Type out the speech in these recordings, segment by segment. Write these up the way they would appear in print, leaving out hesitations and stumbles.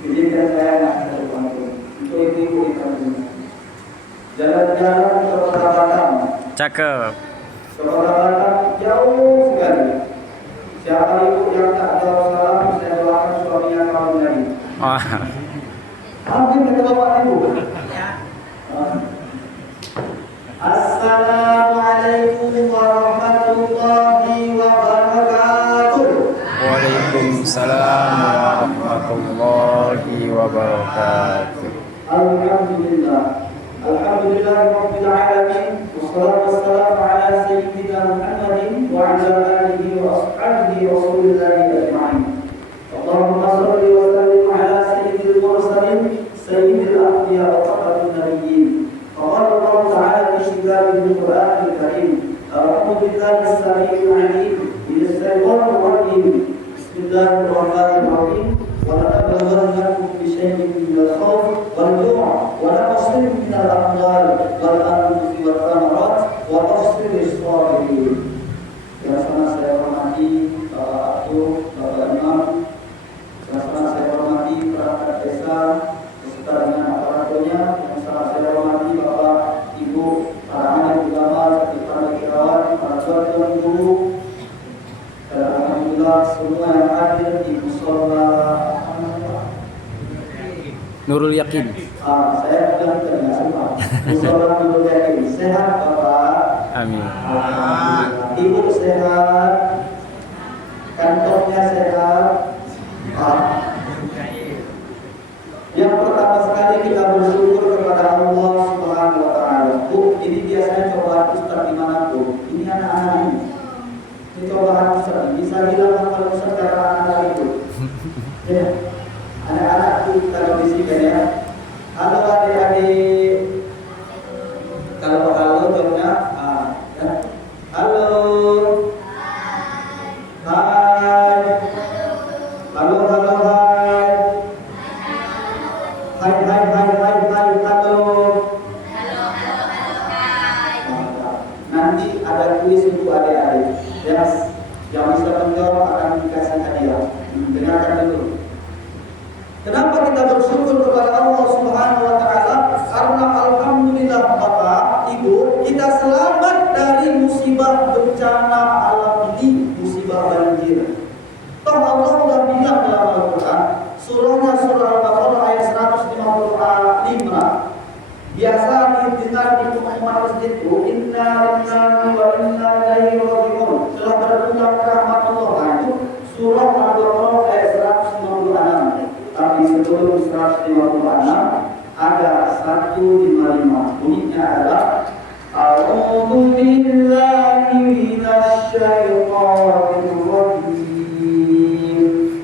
Izinkan saya nak ke depan itu. Untuk ibu-ibu kita semua. Jalan-jalan ke Kota Batam. Cakep. Ke Kota Batam jauh sekali. Siapa ibu yang tak jawab salam, saya doakan suaminya kawin lagi. Wah. Mungkin kata bapak ibu. Assalamualaikum warahmatullahi wabarakatuh. Waalaikumsalam warahmatullahi wabarakatuh. Alhamdulillah. Alhamdulillah rabbil alamin. Wassalatu wassalamu ala sayyidina Muhammadin wa ala alihi wa ashabihi rasulillahi ajma'in. Allahumma shalli wa sallim ala sayyidil mursalin sayyidil anbiya wa khatamil nabiyyin. Qala Allah ta'ala fi kitabihi al-Qur'anil karim. A'udzu billahi as-sami'il 'alim minash shaitanir rajim. Bismillahirrahmanirrahim. وَلَنَبْلُوَنَّكُمْ بِشَيْءٍ مِنَ الْخَوْفِ وَالْجُوعِ وَنَقْصٍ مِنَ الْأَمْوَالِ وَالْأَنفُسِ وَالثَّمَرَاتِ وَبَشِّرِ الصَّابِرِينَ. Yang sangat saya hormati Bapak Atur, Bapak Imam, yang sangat saya hormati perangkat desa beserta dengan aparaturnya, yang sangat saya hormati Bapak Ibu, para alim ulama, para kirawan, para tuan-tuan guru, dan alhamdulillah semua yang hadir di mushola Nurul Yakin. Saya bilang tadi semua. Mushola Nurul Yakin. Sehat Bapak? Amin. Alhamdulillah. Ibu sehat? Kantongnya sehat? Yang pertama sekali kita bersyukur kepada Allah Subhanahu wa taala. Bu, ini biasanya cobaan Ustaz di mana, Bu? Ini anak-anak ini. Ini cobaan Ustaz. Bisa hilang kalau secara anak itu. Ya. Anak-anak itu kalau bisikan ya. Halo adik-adik. Kalau jawabnya ya. Halo. Hai. Halo hai. Hai halo. Nanti ada kuis untuk adik-adik. Yang bisa menjawab akan dikasih hadiah. Dengarkan dulu. Kenapa kita bersyukur kepada Allah Subhanahu wa taala? Karena alhamdulillah Bapak, Ibu, kita selamat dari musibah bencana alam ini, musibah banjir. Toh Allah sudah bilang dalam Al-Qur'an, surah Al-Baqarah ayat 155. Biasa didengar di umat masjid itu, inna lillahi wa inna ilaihi raji'un. Telah berpulang rahmat Allah. Nah, itu surah Al-Baqarah ayat 156. Tapi sebelum 156 ada 155. Bunyinya adalah A'udzu billahi minasy syaithanir rajim.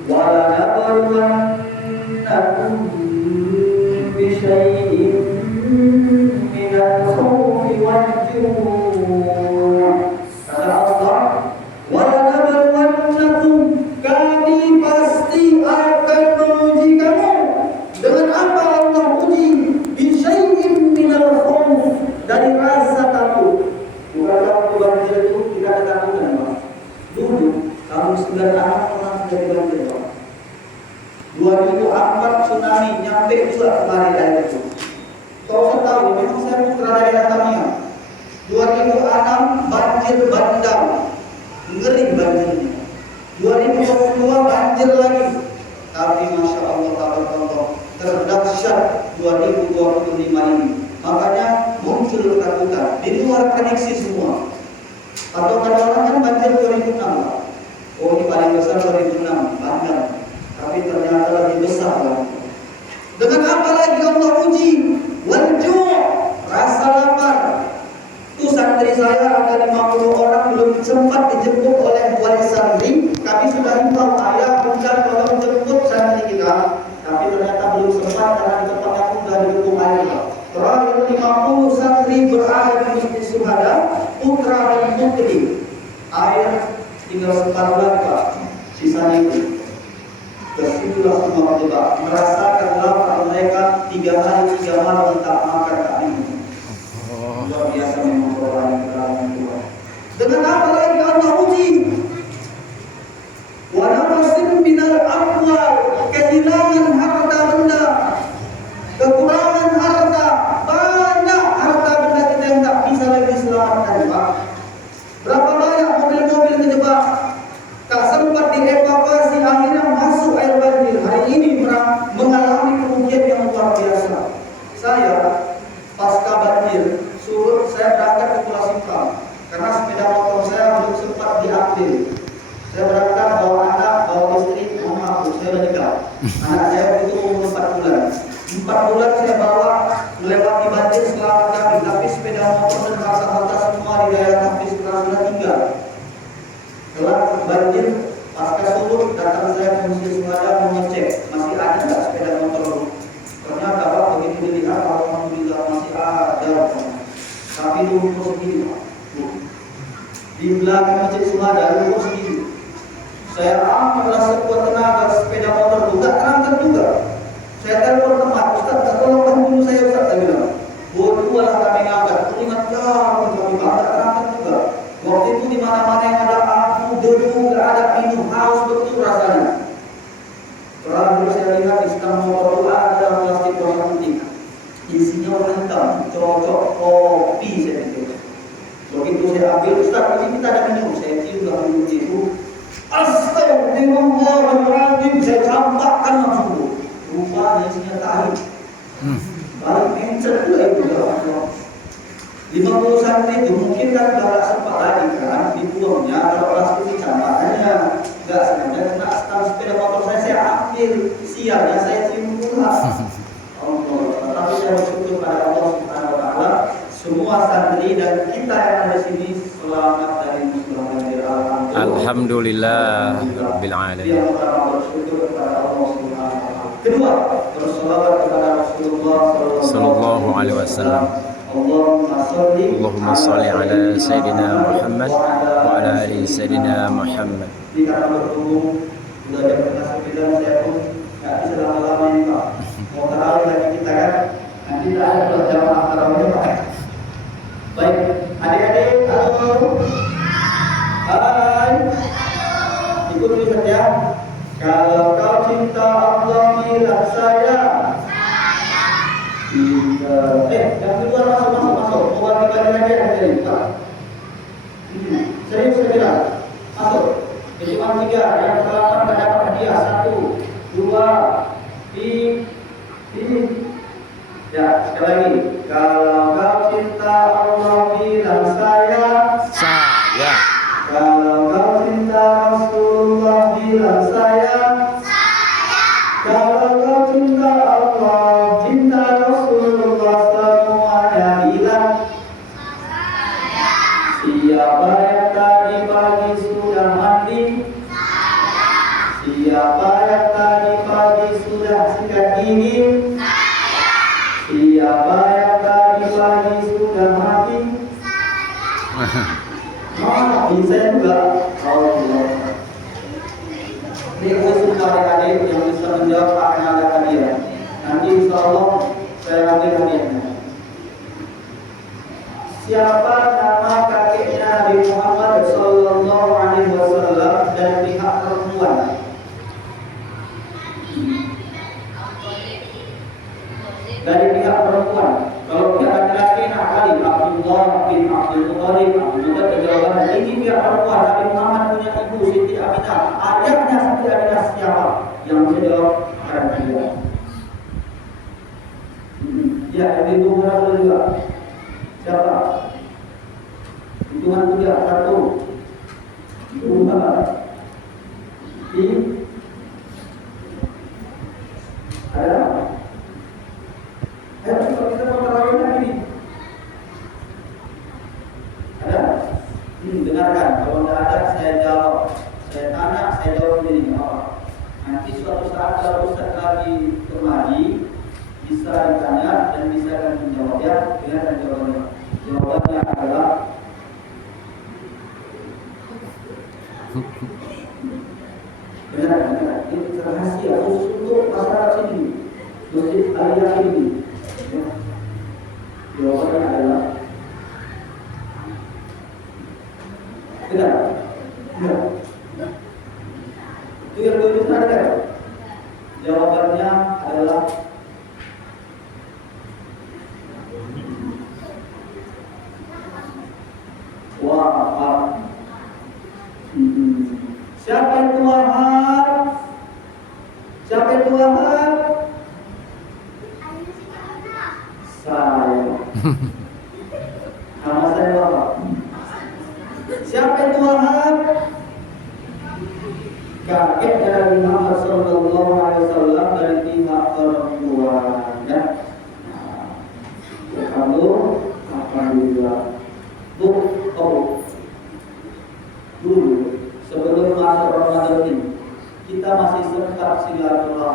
Wa lanabluwannakum bi syai'in minal khawfi wal ju'. Kata Allah, wa lanabluwannakum, kami pasti akan menguji kamu. Dengan apa Allah uji? Bisyai'in minal khawf, dari rasa takut. Bukan waktu banjir itu tidak ada takutan, Pak. Dulu kamu 9 anak pernah terjadi banjir, Pak. 2004 tsunami nyampe juga kemarin air itu. Kau tahu, memang saya putra daerah Tamiang. 2006 banjir bandang, ngeri banjirnya. 2022 banjir lagi. Tapi Masya Allah, tabarakallah, terdahsyat 2025 ini. Makanya muncul ketakutan di luar prediksi semua. Atau kadang-kadang kan banjir 2006. Oh, ini paling besar 2006, bandang. Tapi ternyata lebih besar lagi. Dengan apa lagi Allah uji? Wal-ju', rasa lapar. Itu santri saya ada 50 orang belum sempat dijemput oleh wali santri. Kami sudah himbau ayah bukan tolong jemput santri kita, tapi ternyata belum sempat karena di tempat aku sudah didukung air. Terakhir 50 santri berada di Masjid Syuhada, putra dan putri. Air tinggal separuh lagi, Pak. Sisanya itu. Bersitulah semua kita merasakan lapar mereka 3 hari 3 malam tak makan kami. Luar biasa memang Quran Tuhan. Dengan apa lagi Allah uji? Wa naqsin minal amwal, kehilangan harta nikah. Anak saya waktu itu umur 4 bulan. 4 bulan saya bawa melewati banjir selamat kami, tapi sepeda motor dan harta-harta semua di daerah Hafiz sudah tinggal. Setelah banjir pasca surut, datang saya ke Masjid Sumada mengecek masih ada nggak sepeda motor. Ternyata Pak, begitu dilihat alhamdulillah masih ada. Tapi lumpur segini Pak. Di belakang Masjid Sumada lumpur segini. Saya amatlah sekuat tenaga sepeda motor juga terangkat juga. Saya telepon teman, Ustaz, tolong bantu saya Ustaz, saya bilang. Berdua lah kami ngangkat, ingat jauh kami bangga terangkat juga. Waktu itu di mana-mana yang ada abu, debu, nggak ada minum, haus betul rasanya. Terakhir saya lihat di stang motor itu ada plastik warna putih. Isinya warna hitam, cocok kopi saya pikir. Begitu saya ambil, Ustaz, ini kita ada minum. Saya cium dalam minum itu. Astagfirullahaladzim, saya campakkan langsung. Rupanya isinya tahi. Balik encer juga itu ya. 50 cm itu mungkin kan tidak sempat lagi kan dibuangnya, kalau plastik dicambakannya nggak sengaja kena stang sepeda motor saya ambil sialnya saya cium pula. Allah, tapi saya bersyukur pada Allah Subhanahu Wa Taala semua santri dan kita yang ada di sini selamat dari musibah banjir. Alhamdulillah Rabbil Alamin. Yang pertama bersyukur kepada Allah Subhanahu Wa Taala. Kedua, bersolawat kepada Rasulullah Sallallahu Alaihi Wasallam. Allahumma salli ala Sayyidina Muhammad wa ala ali Sayyidina Muhammad. Jika bertemu sudah jam 11 saya pun nggak bisa lama-lama ini Pak. Mau tarawih lagi kita kan, nanti kita ada berjamaah tarawihnya Pak. Baik, adik-adik, halo. Hai. Ikuti saja. Kalau kau cinta Allah bilang saya. Yang kedua masuk. Mau bagi-bagi lagi yang saya minta. Serius saya bilang. Masuk. Jadi cuma 3. Yang pertama tidak dapat hadiah. 1, 2, 3. Ya, sekali lagi. Kalau kau cinta Allah bilang saya. Kalau kau cinta Rasulullah bilang saya. Kalau kau cinta Allah, cinta Rasulullah semuanya bilang saya. Siapa yang tadi pagi sudah mandi? Saya. Siapa yang tadi pagi sudah sikat gigi? Saya. Siapa yang tadi pagi sudah mati? Saya. Bisa juga. Allah. Ini khusus adik-adik yang bisa menjawab akan ada hadiah. Nanti insya Allah saya ambil hadiahnya. Siapa nama kakeknya Nabi Muhammad Sallallahu Alaihi Wasallam dan pihak perempuan? Dari pihak perempuan. Kalau pihak laki-laki nak kali Abdullah bin Abdul Muttalib, Abdullah kejawaban. Ini pihak perempuan. Nabi Muhammad punya ibu Siti Aminah. Ayahnya Siti Aminah siapa? Yang bisa jawab akan dia. Ya, itu berapa juga? Siapa? Hitungan 3, 1, 2, 3. Ada? Ayo kita mau tarawih lagi. Ada? Dengarkan. Kalau tidak ada saya jawab. Saya tanya, saya jawab sendiri. Nanti suatu saat kalau Ustaz lagi kemari bisa ditanya dan bisa akan menjawabnya dengan jawabannya. Jawabannya adalah benar. Ini rahasia khusus untuk masyarakat sini, Masjid Aliyah ini. Jawabannya adalah benar. Itu yang dulu ada. Jawabannya adalah Wahab. Siapa itu Wahab? Siapa itu Wahab? Saya. Nama saya Wahab. Siapa itu Wahab? Kakek dari Muhammad Sallallahu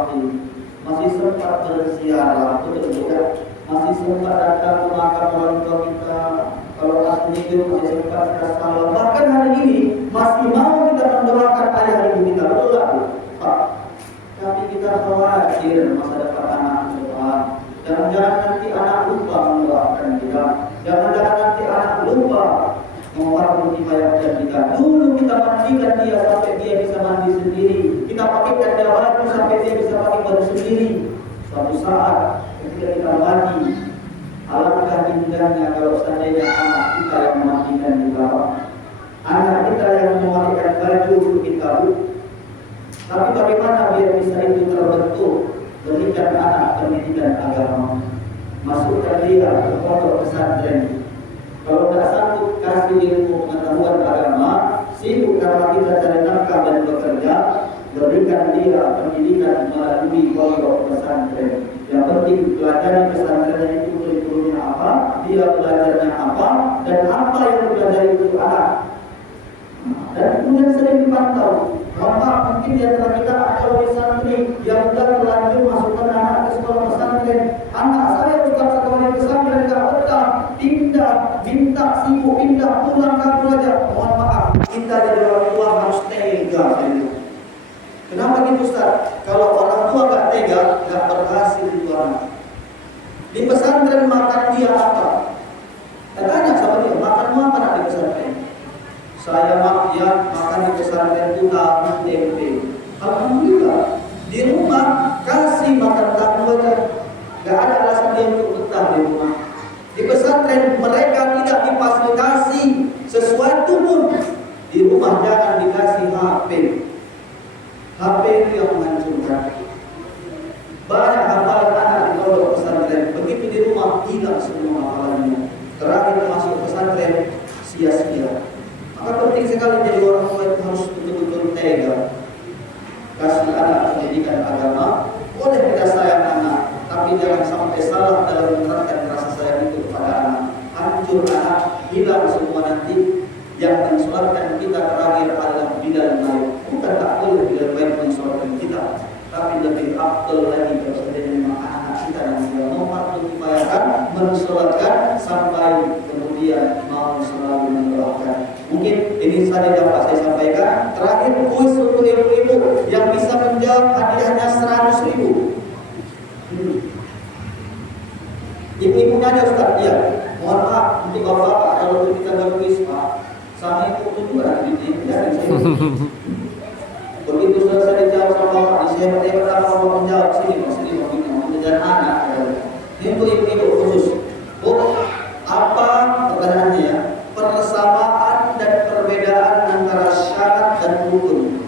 waktu, masih sempat berziarah, betul ya, masih sempat datang ke makam orang tua kita. Kalau masih hidup masih sempat kita salam. Bahkan hari ini masih mau kita mendoakan ayah ibu kita, betul tak, Pak? Tapi kita khawatir masa depan anak kita. Jangan-jangan nanti anak lupa mendoakan kita. Jangan-jangan nanti anak lupa mengucapkan ibadah kita. Dulu kita mandikan dia sampai dia bisa mandi sendiri. Kita pakaikan dia baju sampai dia bisa pakai baju sendiri. Suatu saat ketika kita mandi, alangkah indahnya kalau seandainya anak kita yang memandikan di bawah, anak kita yang memakaikan baju untuk kita. Tapi bagaimana biar bisa itu terbentuk? Berikan anak pendidikan agama, masukkan dia ke pondok pesantren. Kalau tidak sanggup kasih ilmu pengetahuan agama, sibuk karena kita cari nafkah dan bekerja, berikan dia pendidikan melalui pondok pesantren. Yang penting pelajari pesantren itu kurikulumnya apa, dia belajarnya apa, dan apa yang belajar itu anak. Dan kemudian sering dipantau. Bapak mungkin di antara kita ada wali santri yang sudah terlanjur masukkan anak ke sekolah pesantren. Anak saya Ustaz sekolah di pesantren tidak betah, pindah, minta sibuk, pindah, pulang kamu aja. Mohon maaf, kita jadi orang tua harus tega. Kenapa gitu Ustaz? Kalau orang tua nggak tega, nggak berhasil itu anak. Di pesantren makan dia apa? Tanya sama dia, makanmu apa nak di pesantren? Saya makan di pesantren itu tahu tempe. Alhamdulillah. Di rumah kasih makan tahu aja. Gak ada alasan dia untuk betah di rumah. Di pesantren mereka tidak difasilitasi sesuatu pun. Di rumah jangan dikasih HP. HP itu yang menghancurkan. Banyak hafalan anak di pondok pesantren. Begitu di rumah hilang semua hafalannya. Terakhir masuk pesantren sia-sia. Maka penting sekali jadi orang tua itu harus betul-betul tega. Kasih anak pendidikan agama. Boleh kita sayang anak, tapi jangan sampai salah dalam menerapkan rasa sayang itu kepada anak. Hancur anak, hilang semua nanti. Yang mensolatkan kita terakhir adalah Bilal Malik. Bukan tak boleh Bilal Malik mensolatkan kita, tapi lebih afdal lagi kalau seandainya memang anak kita yang sudah nomor diupayakan mensolatkan sampai kemudian mau selalu mendoakan. Mungkin ini saja dapat saya sampaikan. Terakhir kuis untuk ibu-ibu yang bisa menjawab hadiahnya 100.000. Ibu-ibunya aja Ustaz. Iya. Mohon maaf untuk bapak-bapak kalau kita berkuis Pak. Sama itu juga ini ya. Begitu selesai dijawab sama bapak, saya pertama bapak menjawab sini begini mengejar anak. Ini untuk ibu-ibu khusus. Apa pertanyaannya ya? Persamaan dan perbedaan antara syarat dan rukun.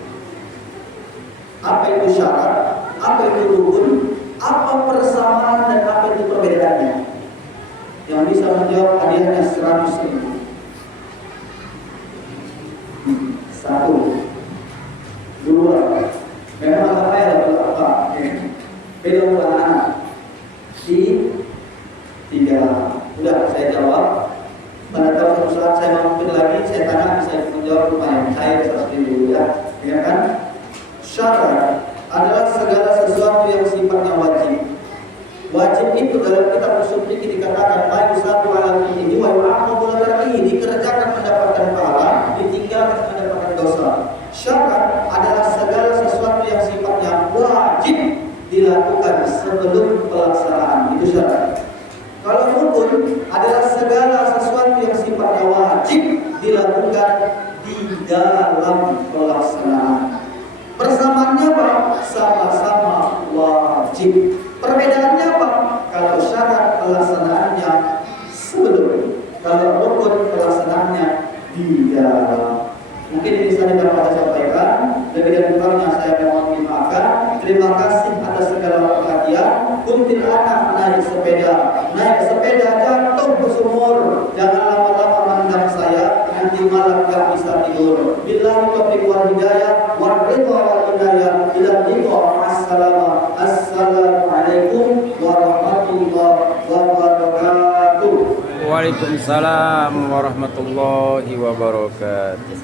Apa itu syarat? Apa itu rukun? Apa persamaan dan apa itu perbedaannya? Yang bisa menjawab hadiahnya 100.000. 1, 2. Memang agak payah atau apa? Beda bukan anak. 3. Udah saya jawab. Pada tahun suatu saat saya mampir lagi, saya tanya, bisa menjawab lumayan. Saya 100.000 ya. Ya kan? Syarat adalah segala sesuatu yang sifatnya wajib. Wajib itu dalam kitab usul fikih dikatakan ma yusabu ala fihi wa yu'aqabu ala tarkihi, dikerjakan mendapatkan pahala, ditinggalkan mendapatkan dosa. Syarat adalah segala sesuatu yang sifatnya wajib dilakukan sebelum pelaksanaan. Itu syarat. Kalau rukun adalah segala sesuatu yang sifatnya wajib dilakukan di dalam pelaksanaan. Persamaannya apa? Sama-sama wajib. Perbedaannya apa? Kalau syarat pelaksanaannya sebelum, kalau rukun pelaksanaannya di dalam. Mungkin ini saja dapat saya sampaikan. Lebih dan kurangnya saya mohon dimaafkan. Terima kasih atas segala perhatian. Kuntil anak naik sepeda jatuh ke sumur. Jangan lama-lama mandang saya, nanti malam gak bisa tidur. Billahi taufiq wal hidayah, wa ridha wal hidayah. Assalamualaikum warahmatullahi wabarakatuh. Waalaikumsalam warahmatullahi wabarakatuh.